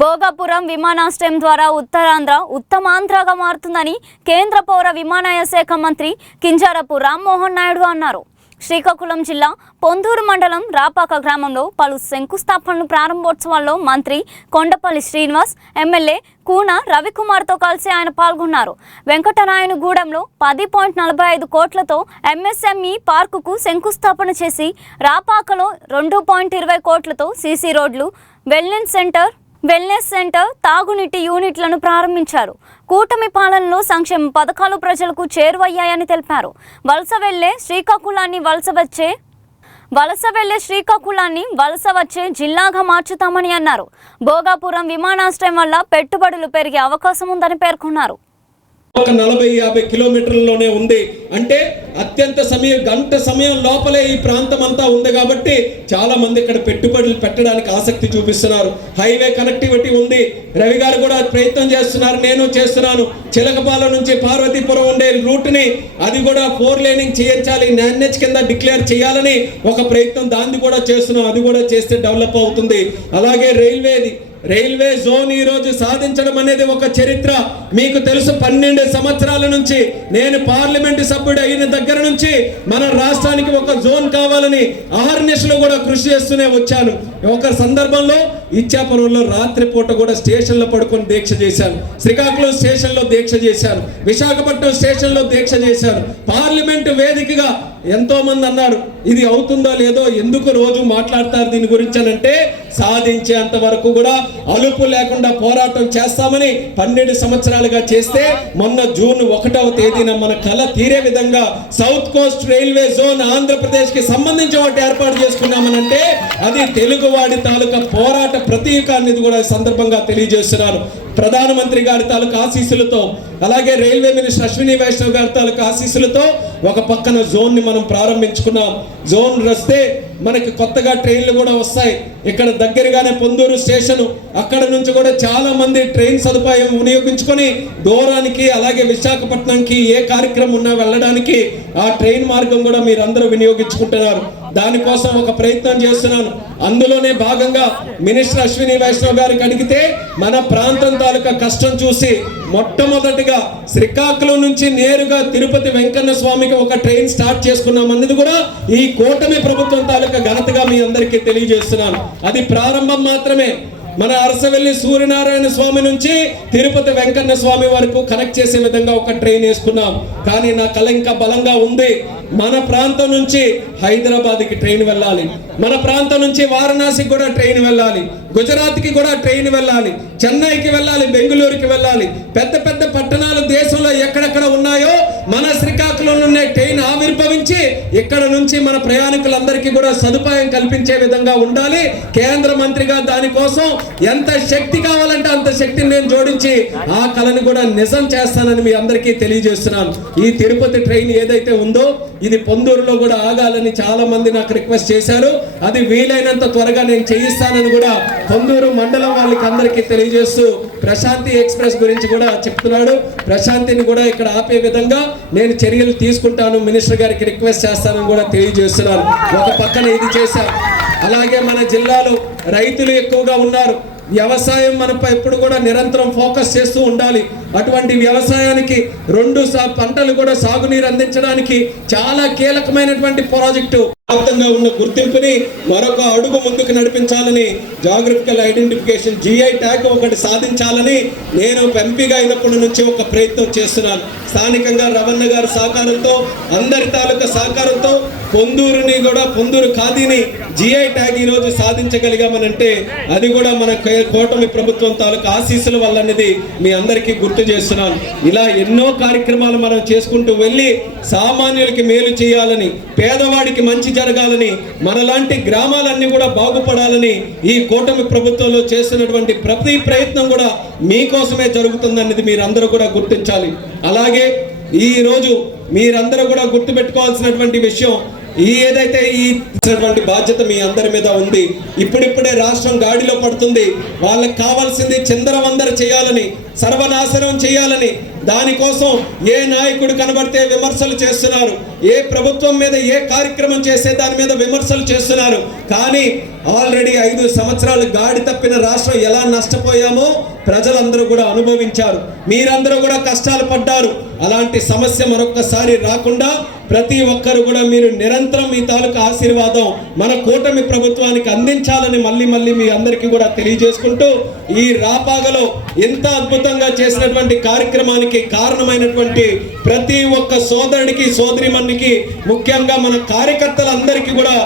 భోగాపురం విమానాశ్రయం ద్వారా ఉత్తరాంధ్ర ఉత్తమాంధ్రగా మారుతుందని కేంద్ర పౌర విమానయాన శాఖ మంత్రి కింజరాపు రామ్మోహన్ నాయుడు అన్నారు. శ్రీకాకుళం జిల్లా పొందూరు మండలం రాపాక గ్రామంలో పలు శంకుస్థాపనలు ప్రారంభోత్సవాల్లో మంత్రి కొండపల్లి శ్రీనివాస్, ఎమ్మెల్యే కూన రవికుమార్తో కలిసి ఆయన పాల్గొన్నారు. వెంకటనాయనగూడెంలో 10.45 కోట్లతో ఎంఎస్ఎంఈ పార్కుకు శంకుస్థాపన చేసి రాపాకలో 2.20 కోట్లతో సీసీ రోడ్లు, వెల్నెస్ సెంటర్, తాగునీటి యూనిట్లను ప్రారంభించారు. కూటమి పాలనలో సంక్షేమ పథకాలు ప్రజలకు చేరువయ్యాయని తెలిపారు. వలస వెళ్లే శ్రీకాకుళాన్ని వలస వచ్చే జిల్లాగా మార్చుతామని అన్నారు. భోగాపురం విమానాశ్రయం వల్ల పెట్టుబడులు పెరిగే అవకాశం ఉందని పేర్కొన్నారు. 40-50 కిలోమీటర్లలోనే ఉంది అంటే అత్యంత గంట సమయం లోపలే ఈ ప్రాంతం అంతా ఉంది కాబట్టి చాలా మంది ఇక్కడ పెట్టుబడులు పెట్టడానికి ఆసక్తి చూపిస్తున్నారు. హైవే కనెక్టివిటీ ఉంది. రవి గారు కూడా ప్రయత్నం చేస్తున్నారు, నేను చేస్తున్నాను. చిలకపాలెం నుంచి పార్వతీపురం ఉండే రూట్ని అది కూడా 4 లేనింగ్ చేయించాలి, NH కింద డిక్లేర్ చేయాలని ఒక ప్రయత్నం దాన్ని కూడా చేస్తున్నాం. అది కూడా చేస్తే డెవలప్ అవుతుంది. అలాగే రైల్వే జోన్ ఈ రోజు సాధించడం అనేది ఒక చరిత్ర. మీకు తెలుసు, 12 సంవత్సరాల నుంచి నేను పార్లమెంటు సభ్యుడు అయిన దగ్గర నుంచి మన రాష్ట్రానికి ఒక జోన్ కావాలని అహర్నిశలు కూడా కృషి చేస్తూనే వచ్చాను. ఒక సందర్భంలో ఇచ్చాపురంలో రాత్రిపూట కూడా స్టేషన్లో పడుకొని దీక్ష చేశాను. శ్రీకాకుళం స్టేషన్లో దీక్ష చేశాను. విశాఖపట్నం స్టేషన్లో దీక్ష చేశాను. పార్లమెంటు వేదికగా ఎంతో మంది అన్నారు, ఇది అవుతుందో లేదో, ఎందుకు రోజు మాట్లాడతారు దీని గురించి అంటే సాధించేంత వరకు కూడా అలుపు లేకుండా పోరాటం చేస్తామని 12 సంవత్సరాలుగా చేస్తే మొన్న జూన్ 1వ తేదీన మన కళ తీరే విధంగా south Coast railway zone Andhra Pradesh కి సంబంధించి ఒకటి ఏర్పాటు చేసుకున్నామనంటే అది తెలుగువాడి తాలూకా పోరాట ప్రతీక అనేది కూడా సందర్భంగా తెలియజేస్తున్నారు. ప్రధానమంత్రి గారి తాలూకా ఆశీస్సులతో, అలాగే రైల్వే మినిస్టర్ అశ్విని వైష్ణవ్ గారి తాలూకా ఆశీస్సులతో ఒక పక్కన జోన్ని మనం ప్రారంభించుకున్నాం. జోన్ వస్తే మనకి కొత్తగా ట్రైన్లు కూడా వస్తాయి. ఇక్కడ దగ్గరగానే పొందూరు స్టేషన్, అక్కడ నుంచి కూడా చాలా మంది ట్రైన్ సదుపాయం వినియోగించుకొని దూరానికి, అలాగే విశాఖపట్నంకి ఏ కార్యక్రమం ఉన్నా వెళ్ళడానికి ఆ ట్రైన్ మార్గం కూడా మీరందరూ వినియోగించుకుంటున్నారు. దానికోసం ఒక ప్రయత్నం చేస్తున్నాను. అందులోనే భాగంగా మినిస్టర్ అశ్విని వైష్ణవ్ గారికి అడిగితే మన ప్రాంతం తాలూకా కష్టం చూసి మొట్టమొదటిగా శ్రీకాకుళం నుంచి నేరుగా తిరుపతి వెంకన్న స్వామికి ఒక ట్రైన్ స్టార్ట్ చేసుకున్నాం అన్నది కూడా ఈ కూటమి ప్రభుత్వం తాలూకా ఘనతగా మీ అందరికీ తెలియజేస్తున్నాను. అది ప్రారంభం మాత్రమే. మన అరసవెల్లి సూర్యనారాయణ స్వామి నుంచి తిరుపతి వెంకన్న స్వామి వరకు కనెక్ట్ చేసే విధంగా ఒక ట్రైన్ వేసుకున్నాం. కానీ నా కళ ఇంకా బలంగా ఉంది. మన ప్రాంతం నుంచి హైదరాబాద్కి ట్రైన్ వెళ్ళాలి, మన ప్రాంతం నుంచి వారణాసికి కూడా ట్రైన్ వెళ్ళాలి, గుజరాత్కి కూడా ట్రైన్ వెళ్ళాలి, చెన్నైకి వెళ్ళాలి, బెంగళూరుకి వెళ్ళాలి. పెద్ద పెద్ద పట్టణాలు దేశంలో ఎక్కడెక్కడ ఉన్నాయో మన శ్రీకాకుళం నుండే ట్రైన్ ఆవిర్భవించి ఇక్కడ నుంచి మన ప్రయాణికులందరికీ కూడా సదుపాయం కల్పించే విధంగా ఉండాలి. కేంద్ర మంత్రిగా దానికోసం ఎంత శక్తి కావాలంటే అంత శక్తిని నేను జోడించి ఆ కళను కూడా నిజం చేస్తానని మీ అందరికీ తెలియజేస్తున్నాను. ఈ తిరుపతి ట్రైన్ ఏదైతే ఉందో ఇది పొందూరులో కూడా ఆగాలని చాలా మంది నాకు రిక్వెస్ట్ చేశారు. అది వీలైనంత త్వరగా నేను చేయిస్తానని కూడా పొందూరు మండలం వాళ్ళకి అందరికీ తెలియజేస్తూ ప్రశాంతి ఎక్స్ప్రెస్ గురించి కూడా చెప్తున్నాడు. ప్రశాంతిని కూడా ఇక్కడ ఆపే విధంగా నేను చర్యలు తీసుకుంటాను, మినిస్టర్ గారికి రిక్వెస్ట్ చేస్తానని కూడా తెలియజేస్తున్నాను. ఒక పక్కన ఇది చేశాం. అలాగే మన జిల్లాలో రైతులు ఎక్కువగా ఉన్నారు. వ్యవసాయం మనపై ఎప్పుడు కూడా నిరంతరం ఫోకస్ చేస్తూ ఉండాలి. అటువంటి వ్యవసాయానికి 2 పంటలు కూడా సాగునీరు అందించడానికి చాలా కీలకమైనటువంటి ప్రాజెక్టు వ్యాప్తంగా ఉన్న గుర్తింపుని మరొక అడుగు ముందుకు నడిపించాలని, జాగ్రఫికల్ ఐడెంటిఫికేషన్ GI ట్యాగ్ ఒకటి సాధించాలని నేను ఎంపీగా అయినప్పటి నుంచి ఒక ప్రయత్నం చేస్తున్నాను. స్థానికంగా రవణ గారి సహకారంతో, అందరి తాలూకా సహకారంతో పొందూరు ఖాదీని GI ట్యాగ్ ఈరోజు సాధించగలిగామనంటే అది కూడా మన కూటమి ప్రభుత్వం తాలూకా ఆశీస్సుల వల్ల అనేది మీ అందరికీ గుర్తు చేస్తున్నాను. ఇలా ఎన్నో కార్యక్రమాలు మనం చేసుకుంటూ వెళ్ళి సామాన్యులకి మేలు చేయాలని, పేదవాడికి మంచి జరగాలని, మనలాంటి గ్రామాలన్నీ కూడా బాగుపడాలని ఈ కూటమి ప్రభుత్వంలో చేస్తున్నటువంటి ప్రతి ప్రయత్నం కూడా మీకోసమే జరుగుతుందనేది మీరందరూ కూడా గుర్తించాలి. అలాగే ఈ రోజు మీరందరూ కూడా గుర్తుపెట్టుకోవాల్సినటువంటి విషయం, ఏదైతే ఈ బాధ్యత మీ అందరి మీద ఉంది. ఇప్పుడిప్పుడే రాష్ట్రం గాడిలో పడుతుంది. వాళ్ళకి కావాల్సింది చిందరవందర చేయాలని, సర్వనాశనం చేయాలని, దానికోసం ఏ నాయకుడు కనబడితే విమర్శలు చేస్తున్నారు, ఏ ప్రభుత్వం మీద ఏ కార్యక్రమం చేసే దాని మీద విమర్శలు చేస్తున్నారు. కానీ ఆల్రెడీ 5 సంవత్సరాలు గాడి తప్పిన రాష్ట్రం ఎలా నష్టపోయామో ప్రజలందరూ కూడా అనుభవించారు. మీరందరూ కూడా కష్టాలు పడ్డారు. అలాంటి సమస్య మరొక్కసారి రాకుండా ప్రతి ఒక్కరు కూడా మీరు నిరంతరం మీ తాలూకు ఆశీర్వాదం మన కూటమి ప్రభుత్వానికి అందించాలని మళ్ళీ మీ అందరికీ కూడా తెలియజేసుకుంటూ, ఈ రాపాగలో ఎంత అద్భుతంగా చేసినటువంటి కార్యక్రమానికి కారణమైనటువంటి ప్రతి ఒక్క సోదరుడికి, సోదరిమణికి, ముఖ్యంగా మన కార్యకర్తలందరికీ కూడా